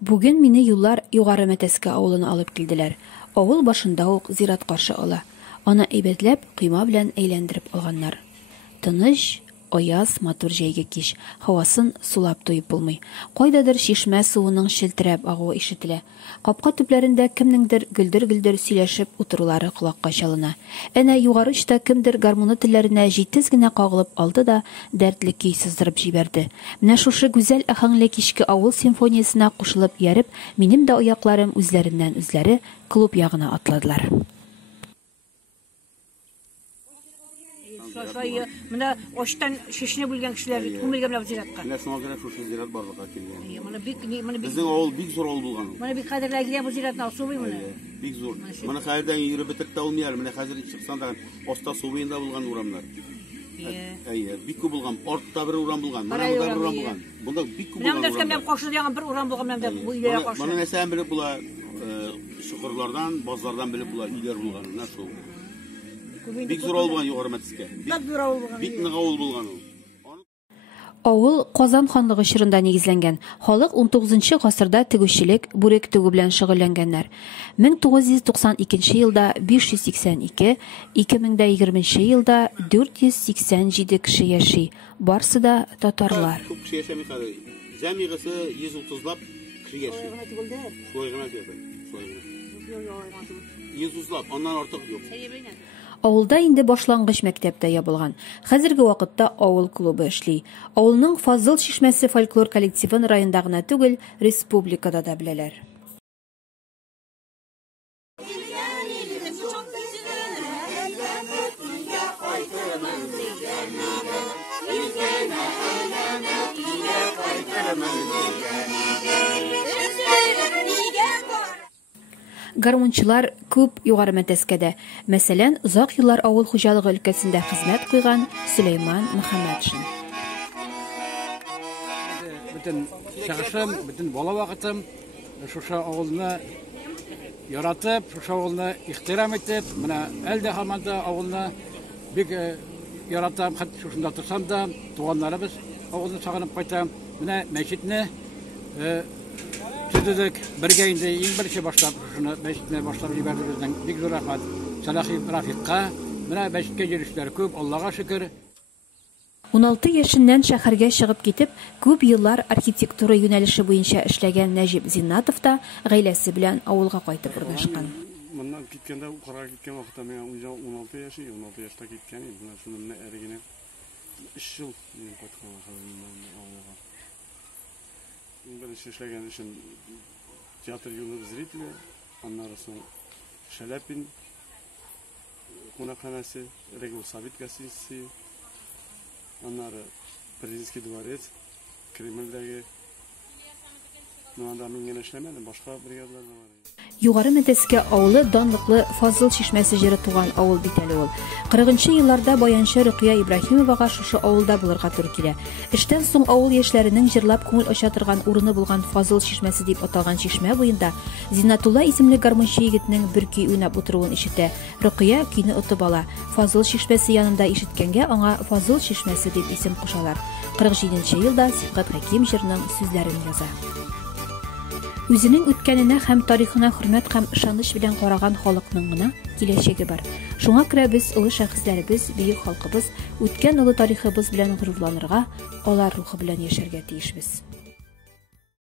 Бүген мине юллар Югары Мәтәскә авылына алып килделәр. Авыл башында ук зират каршы ала. Аны әйбәтләп койма белән әйләндереп алганнар. Тыныч, аяз, матур җәйге кич. Һавасын сулап туеп булмый. Кайдадыр чишмә суының шелтерәп агуы ишетелә. Капка төпләрендә кемнеңдер гөлдер-гөлдер сөйләшеп утырулары колакка чалына. Әнә югары очта кемдер гармуны телләренә җитез генә кагылып алды да дәртле көй сыздырып җибәрде. Менә шушы гүзәл аһәңле кичке авыл симфониясенә кушылып ярып, минем дә аякларым үзләреннән-үзләре клуб ягына атладылар. Менә аштан шешне белгән кешеләр күмелгән менә зиратка. Менә шуңа күрә шушы зират барлыкка килгән. Менә бик Безнең авыл бик зур авыл булган. Менә бик кадерле килә бу зиратны субый менә. Бик зур. Менә хәзердән йөреп бетереп тә алмыйлар. Менә хәзер чыксан да аста субыенда булган урамнар. Бик күп булган. Артта бер урам булган. Менә бер урам булган. Бунда бик күп булган. Менә дәскәм каршы дигән бер урам булган менә бу өйләргә каршы. Моны нәрсән белеп була? Шукырлардан, базардан белеп була өйләр булган. Менә шул. Бик зур авыл булган Югары Мәтәскә. Бик нык авыл булган ул. Авыл Казан ханлыгы чорында нигезләнгән. Халык 19-нчы гасырда тегүчелек, бүрек тегү белән шөгыльләнгәннәр. 1992 елда 582, 2020 елда 487 кеше яши. Барсы да татарлар. Күп кеше яшәми хәзер. Җәмигъесе 130лап кеше яши. Шулай гына диyor. 130лап, аннан артык юк. Авылда инде башлангыч мәктәптә ябылган. Хәзерге вакытта авыл клубы эшли. Авылның Фазыл чишмәсе фольклор коллективын районда гына түгел, республикада да беләләр. Гармунчылар күп Югары Мәтәскәдә. Мәсәлән, узак еллар авыл хуҗалыгы өлкәсендә хезмәт куйган Сөләйман Мөхәммәтшин. Бүтән шәхсем, бүтән бала вакытым шушы авылны яратып, шушы авылны ихтирам итеп, менә әлдә һаманда авылны бик яратам, хәтта шушында торсам да, туганнарыбыз авылны сагынып кайтам. Менә мәчетне Tüdük birgeyinde ilk birçe başlap şunu beşikne başlap jiberdi bizden bik zor rahmat. Salahi Rafiqqa менә beşikке girişler köp Allah'a şükür. 16 яшеннән шәһәргә чыгып китеп, күп еллар архитектура юнәлеше буенча эшләгән Нәҗип Зиннатов та гаиләсе белән авылга кайтып урнашкан. Моннан киткәндә, Укырга киткән вакытта мен 16 яши, 16 яшьтә киткән идем. Менә шуны менә әрегенә 3 ел кайткан авылга. Birinci işlegen için tiyatro yolu zritli, ondan sonra Şalepin konakhanası, Regul Sabit Gazetesi, ondan Prezidentski Dvarets, Kreml'deki Nuranda Mingen işlemedim, başka brigadlar da var. Югары Мәтәскә авылы данлыклы Фазыл чишмәсе җыры туган авыл бит әле ул. 40нчы елларда баянчы Рөкыя Ибраһимовага шушы авылда булырга туры килә. Эштән соң авыл яшьләренең җырлап күңел ача торган урыны булган Фазыл чишмәсе дип аталган чишмә буенда Зиннатулла исемле гармунчы егетнең бер көй уйнап утыруын ишетә. Рөкыя көйне отып ала. Фазыл чишмәсе янында ишеткәнгә аңа Фазыл чишмәсе дип исем кушалар. 47нче елда Сибгат Хәким җырның сүзләрен яза. Үзенең үткәненә һәм тарихына хөрмәт һәм ышаныч белән караган халыкның гына киләчәге бар. Шуңа күрә без улы шәхесләребез, бөек халкыбыз үткән олы тарихыбыз белән горурланырга, алар рухы белән яшәргә тиешбез.